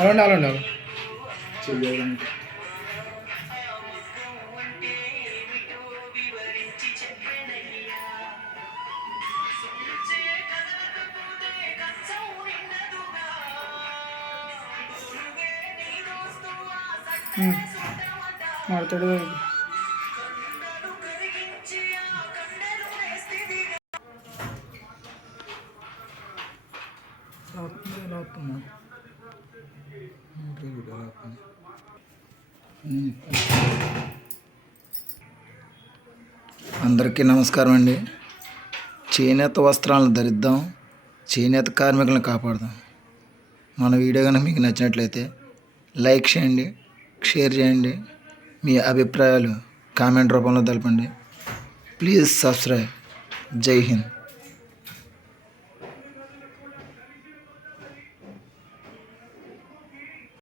అలాండి అలాండి మాట్లాడు అందరికీ నమస్కారం అండి. చేనేత వస్త్రాలను ధరిద్దాం, చేనేత కార్మికులను కాపాడదాం. మన వీడియో కనుక మీకు నచ్చినట్లయితే లైక్ చేయండి, షేర్ చేయండి, మీ అభిప్రాయాలు కామెంట్ రూపంలో తెలపండి. Please subscribe. జై హింద్.